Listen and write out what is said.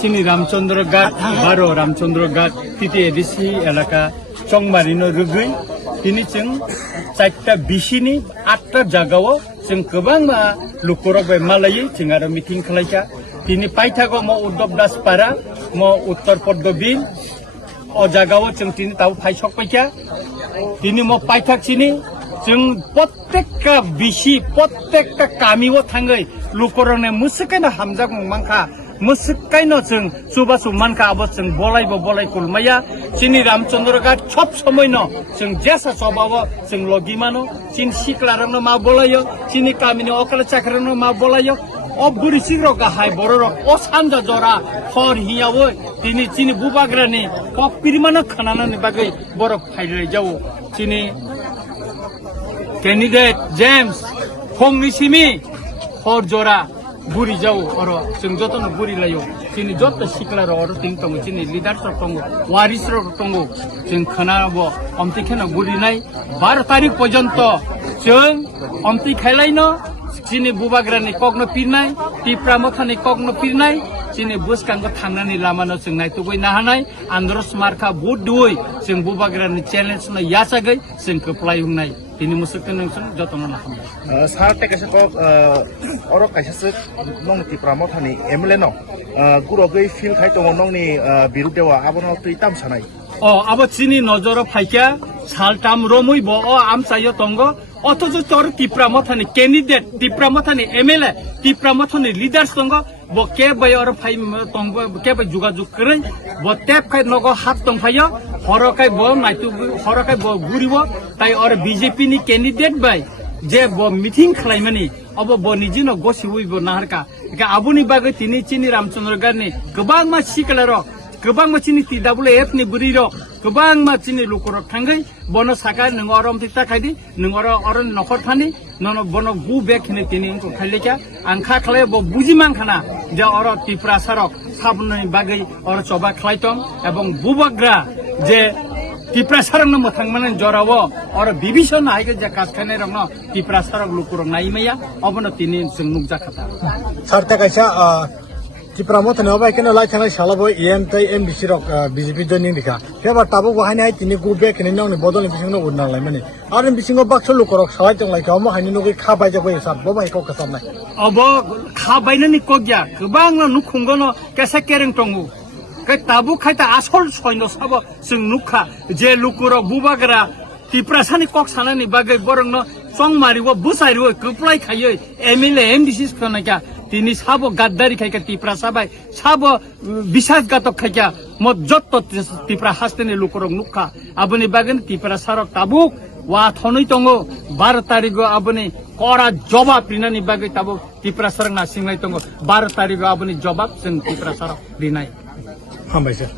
চিনি রামচন্দ্র ঘাট 12 রামচন্দ্র ঘাট তৃতীয় এডিসি এলাকা চংমারিনো রুগুই তিনি जों 4টা बिसिनि 8টা জায়গাও जों गोबां लुकुरक मालायै जों आरो मिटिं खालायखा তিনি पाइथागो म उद्धव दासपारा म उत्तर पद्मबिल ओ জায়গাও जों তিনি তাও फाइसक पाइखा তিনি म पाइथाकसिनि जों प्रत्येकका बिसि प्रत्येकका गामियाव थाङै लुकुरकने मुसुकैनो हामजा गंमांखा मुसुकैनो जों सुबासु मानखा आबो जों बलाय कुलमाया चिनि रामचंद्र घाट सब समयनो जों जेसा सबावो जों लगिमानो चिन सिक्लारनो मा बलायो चिनि गामिनि अकल चाखरनो मा बलायो अ बुरिसिरो गाहाय बररो अ सानजा जरा हर हियावो दिनि चिनि बुबाग्रानि कपिरमानो खानानानि बागै बरफ फाइलाय जावो चिनि कैंडिडेट जेम्स फंनिसिमी हर जरा बुरी जाओ और जों जतनो बुरी लायो चिनि जत सिक्लार और तिं तंगो चिनि लिडार्स तंगो वारिस तंगो जों खोनाबो अमतिखेना बुरिनाय 12 तारिख पर्यन्त जों अमति खायलायनो चिनि बुबाग्रानि कगनो पिरनाय टिप्रा मथानि कगनो पिरनाय चिनि बुसकांगो थांनानै लामानो जों नायतुगै नाहानाय आन्दरस मार्का बुट दुय जों बुबाग्रानि चेलेन्ज न यासागै जों कप्लाय हुनाय তিনি মুসুকতে নংसन যতन लाखाम सार टेकेसे को औरो काइसे नंग तिप्रा मथानि एमएलए न गुरगै फिल खाय दङ नंनि बिरुदेवा आबनो तैताम सानाय अ आबो चिनि नजर फाइका सालटाम रमै ब अ आमसायो तंग अथज तोर तिप्रा मथानि कैंडिडेट तिप्रा मथानि एमएलए तिप्रा मथानि लिडार्स तंग ब के बाय और फाइ तंग के बाय जुगाजुग करै ब टेप खाय नगो हात तंफायो हरकाय ब नाइतु हरकाय ब गुरिबो ताइ और बीजेपी नि कैंडिडेट बाय जे ब मिटिं खालायमानि अब ब निजिनो गसिबो नाहारका का आबुनि बागै तिनि चिनि रामचंद्र गारनि गोबां मा सिकलारो गोबां मा चिनि TWF नि बुरिरो गोबां मा चिनि लुकुरक थांगै बनो साका नों अरम तिता खायदि नों अर नखर थानि नन बनो गु बेक हिनि तिनि को खायलेका आंखा खाले ब बुजिमां खाना जे अर तिप्रा सारक साबुननि बागै अर चबा खालायतम एवं बुबाग्रा जे तिप्रा सारकनो मोथांमाने जरावो और बिबिसन हायगे जे कासखाने रंनो तिप्रा सारक लुकुरक नायमाया अबनो तिनि जों नुकजाखाता सारता कायसा तिप्रा मथानि अबाय केनो लाइथानाय सालाबो एमतै एमबिसि रक बीजेपी जनि दिखा केबा ताबो बहायनाय तिनि गु बेक नि नंनि बदलनि बिसिंनो उरनांलाय माने आरो बिसिंगो बाक्स लुकुरक सालाय तंलाय गावमो हायनि नुगै खाबाय जागै साब बबाय को कसाबनाय अब खाबायनानि कग्या गोबां नुखुंगनो केसे केरें तंगु के ताबु खायता आसल सयनो साबो जों नुखा जे लुकुरक बुबाग्रा तिप्रासानि कक सानानि बागै बरंनो चंमारिबो बुसारिबो कप्लाय खायै एमएलए एमडिसि खनायका তিনি সাব গাদ্দারি খাইকা তিপ্রা সাবাই সাব বিশ্বাসঘাতক খাইকা মত যত তিপ্রা হাস্তেনি লুকুরক নুখা আবনি বাগেন তিপ্রা সারক তাবুক ওয়া থনই তঙ্গ 12 তারিখ আবনি কড়া জবাব দিনানি বাগै তাবুক তিপ্রা সারক না সিংলাই তঙ্গ 12 তারিখ আবনি জবাব जों তিপ্রা সারক দিনাই হামবাই স্যার